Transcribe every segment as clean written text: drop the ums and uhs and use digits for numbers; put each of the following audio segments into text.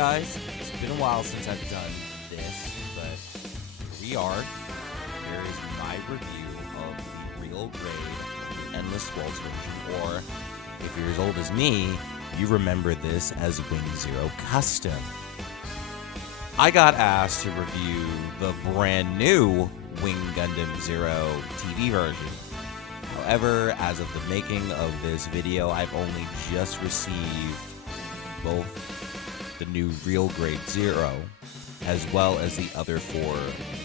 guys, it's been a while since I've done this, but here we are. Here is my review of the real grade Endless Waltz version, or if you're as old as me, you remember this as Wing Zero Custom. I got asked to review the brand new Wing Gundam Zero TV version. However, as of the making of this video, I've only just received both the new Real Grade Zero, as well as the other 4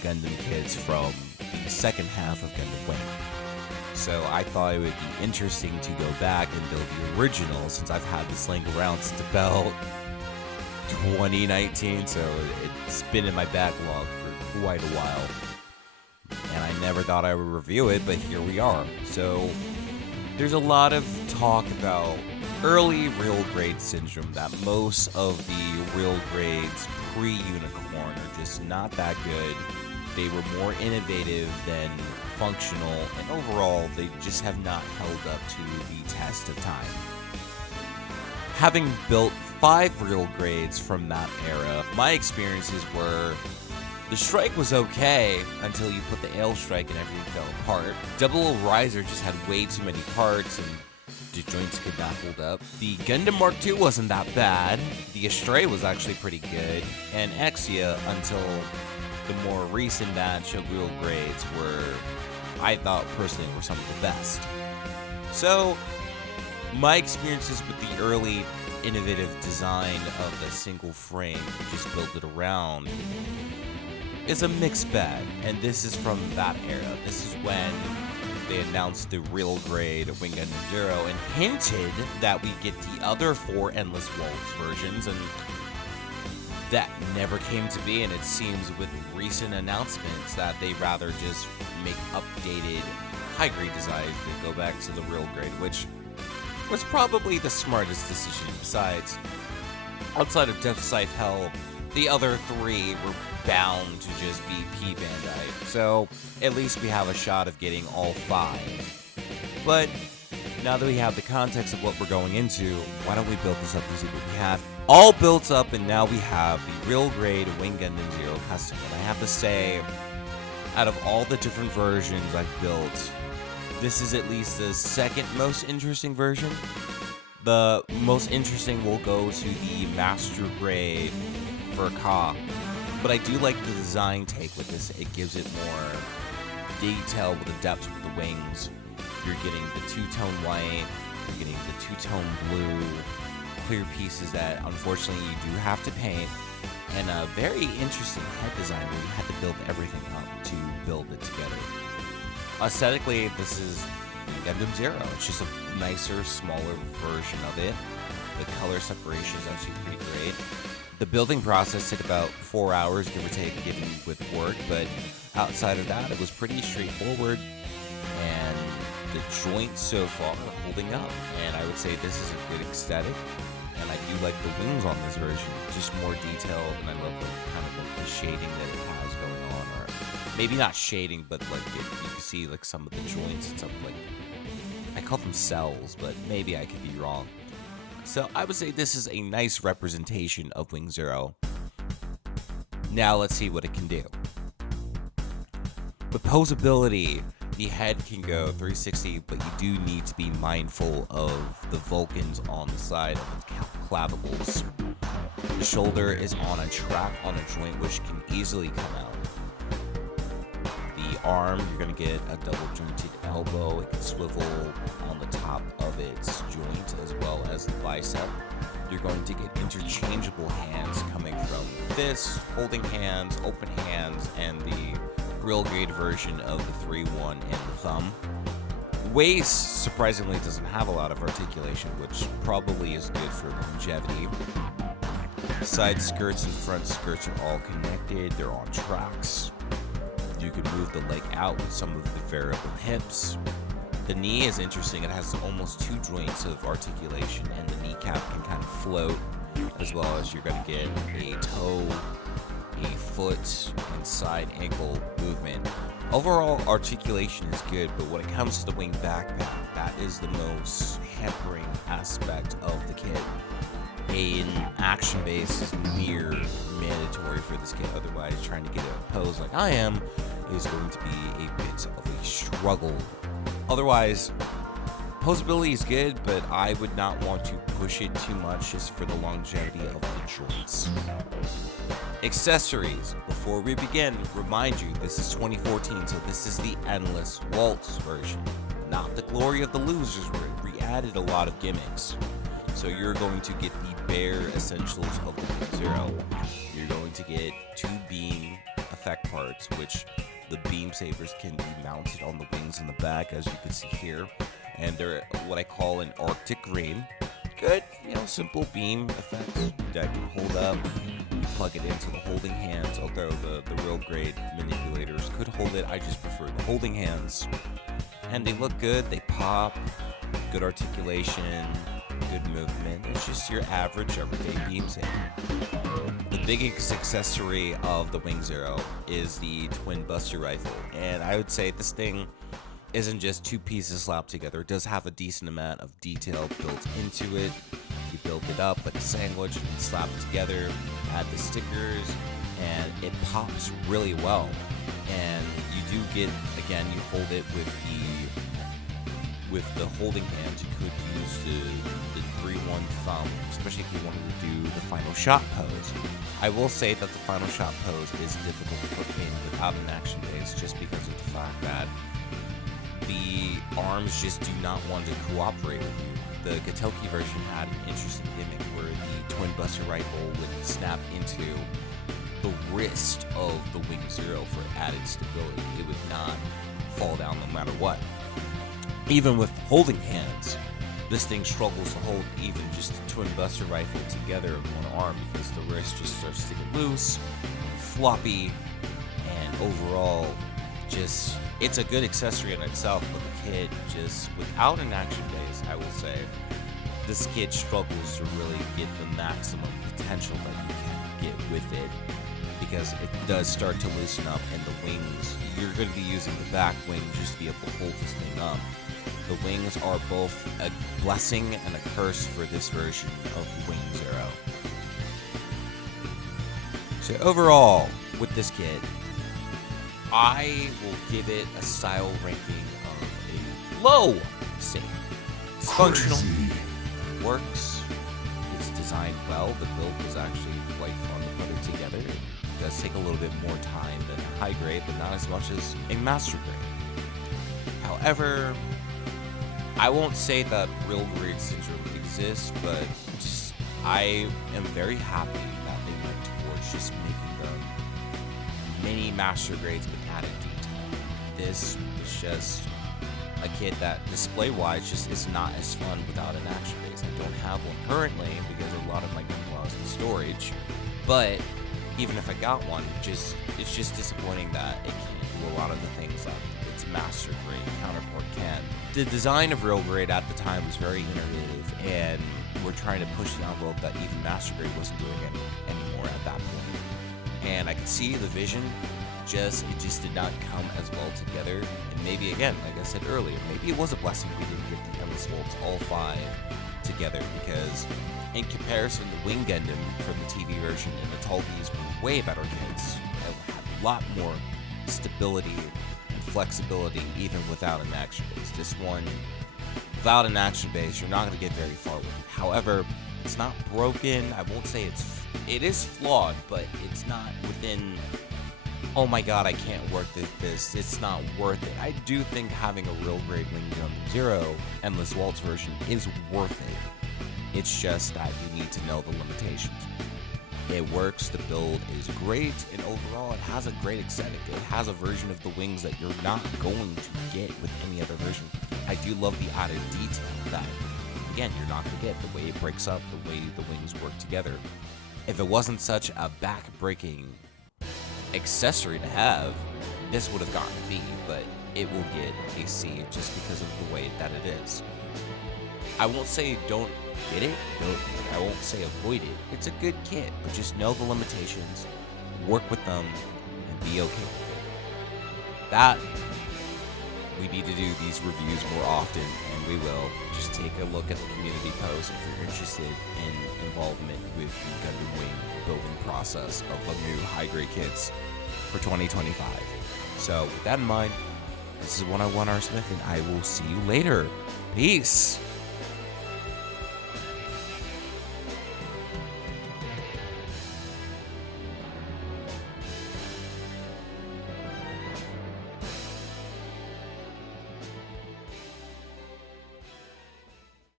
Gundam kits from the second half of Gundam Wing. So I thought it would be interesting to go back and build the original, since I've had this laying around since about 2019, so it's been in my backlog for quite a while. And I never thought I would review it, but here we are. So there's a lot of talk about early real grade syndrome, that most of the real grades pre-Unicorn are just not that good. They were more innovative than functional, and overall they just have not held up to the test of time. Having built 5 real grades from that era, my experiences were the strike was okay until you put the Ale strike and everything fell apart. Double O Riser just had way too many parts and the joints could not hold up. The Gundam Mark II wasn't that bad. The Astray was actually pretty good. And Exia, until the more recent batch of real grades, were, I thought personally, were some of the best. So my experiences with the early innovative design of the single frame, just build it around, is a mixed bag, and this is from that era. This is when they announced the real grade Wing Gundam Zero and hinted that we get the other 4 Endless Waltz versions, and that never came to be. And it seems with recent announcements that they rather just make updated high grade designs that go back to the real grade, which was probably the smartest decision. Besides, outside of Death Scythe Hell, the other 3 were bound to just be P-Bandite, so at least we have a shot of getting all 5. But now that we have the context of what we're going into, why don't we build this up and see what we have all built up, and now we have the real grade Wing Gundam Zero Custom. And I have to say, out of all the different versions I've built, this is at least the second most interesting version. The most interesting will go to the Master Grade for Ka. But I do like the design take with this. It gives it more detail with the depth with the wings. You're getting the 2-tone white, you're getting the 2-tone blue, clear pieces that unfortunately you do have to paint, and a very interesting head design where you had to build everything up to build it together. Aesthetically, this is Gundam Zero. It's just a nicer, smaller version of it. The color separation is actually pretty great. The building process took about 4 hours, give or take, given with work, but outside of that, it was pretty straightforward, and the joints so far are holding up, and I would say this is a good aesthetic, and I do like the wings on this version, just more detailed, and I love kind of the shading that it has going on, or maybe not shading, but like you can see like some of the joints and stuff, like, I call them cells, but maybe I could be wrong. So I would say this is a nice representation of Wing Zero. Now let's see what it can do. With posability, the head can go 360, but you do need to be mindful of the Vulcans on the side of the clavicles. The shoulder is on a track on a joint which can easily come out. The arm, you're going to get a double jointed elbow. It can swivel on the top of its joint, as well as the bicep. You're going to get interchangeable hands coming from fists, holding hands, open hands, and the real grade version of the 3-1 and the thumb. Waist, surprisingly, doesn't have a lot of articulation, which probably is good for longevity. Side skirts and front skirts are all connected. They're on tracks. You can move the leg out with some of the variable hips. The knee is interesting. It has almost 2 joints of articulation, and the kneecap can kind of float, as well as you're going to get a toe, a foot, and side ankle movement. Overall, articulation is good, but when it comes to the wing backpack, that is the most hampering aspect of the kit. an action base is near mandatory for this kit. Otherwise, trying to get it on pose like I am is going to be a bit of a struggle. Otherwise, posability is good, but I would not want to push it too much just for the longevity of the joints. Accessories. Before we begin, remind you, this is 2014, so this is the Endless Waltz version, not the Glory of the Losers version. We added a lot of gimmicks. So you're going to get the bare essentials of the Wing Zero. You're going to get 2 beam effect parts, which the beam sabers can be mounted on the wings in the back, as you can see here. And they're what I call an Arctic Green. Good, simple beam effects that can hold up. You plug it into the holding hands, although the real grade manipulators could hold it. I just prefer the holding hands. And they look good, they pop, good articulation, good movement. It's just your average everyday beam saber. The biggest accessory of the Wing Zero is the twin buster rifle, and I would say this thing isn't just 2 pieces slapped together. It does have a decent amount of detail built into it. You build it up like a sandwich and slap it together, add the stickers, and it pops really well. And you do get, again, you hold it with the holding hands. You could use the 3-1 thumb, especially if you wanted to do the final shot pose. I will say that the final shot pose is difficult to put in without an action base, just because of the fact that the arms just do not want to cooperate with you. The Gatoki version had an interesting gimmick where the twin buster rifle would snap into the wrist of the Wing Zero for added stability. It would not fall down no matter what. Even with holding hands, this thing struggles to hold even just a twin buster rifle together in one arm, because the wrist just starts to get loose, floppy, and overall, just, it's a good accessory in itself, but the kit just, without an action base, I will say, this kit struggles to really get the maximum potential that you can get with it, because it does start to loosen up, and the wings, you're going to be using the back wing just to be able to hold this thing up. The wings are both a blessing and a curse for this version of Wing Zero. So overall, with this kit, I will give it a style ranking of a low C. It's functional, works, it's designed well. The build was actually quite fun to put it together. It does take a little bit more time than a high grade, but not as much as a master grade. However, I won't say that real grade syndrome exists, but just, I am very happy that they went towards just making them mini master grades but added detail. This is just a kit that display-wise just is not as fun without an action base. I don't have one currently because a lot of my gun lost in storage, but even if I got one, it's just disappointing that it can't do a lot of the things that its master grade counterpart can. The design of real grade at the time was very innovative, and we're trying to push the envelope that even master grade wasn't doing anymore at that point. And I could see the vision, it just did not come as well together. And maybe, again, like I said earlier, maybe it was a blessing we didn't get the Endless Waltz all 5 together, because in comparison to Wing Gundam from the TV version and the Talkies were way better kits. It had a lot more stability and flexibility even without an action base. This one, without an action base, you're not going to get very far with it. However, it's not broken. I won't say it is flawed, but it's not within, oh my god, I can't work this. It's not worth it. I do think having a real grade Wing Gundam Zero Endless Waltz version is worth it. It's just that you need to know the limitations. It works, the build is great, and overall it has a great aesthetic. It has a version of the wings that you're not going to get with any other version. I do love the added detail that, again, you're not going to get. The way it breaks up, the way the wings work together. If it wasn't such a back-breaking accessory to have, this would have gotten a B, but it will get a C just because of the way that it is. I won't say don't get it, I won't say avoid it. It's a good kit, but just know the limitations, work with them, and be okay with it. That we need to do these reviews more often, and we will. Just take a look at the community post if you're interested in involvement with the Gundam Wing building process of the new high-grade kits for 2025. So with that in mind, this is 101 R. Smith, and I will see you later. Peace!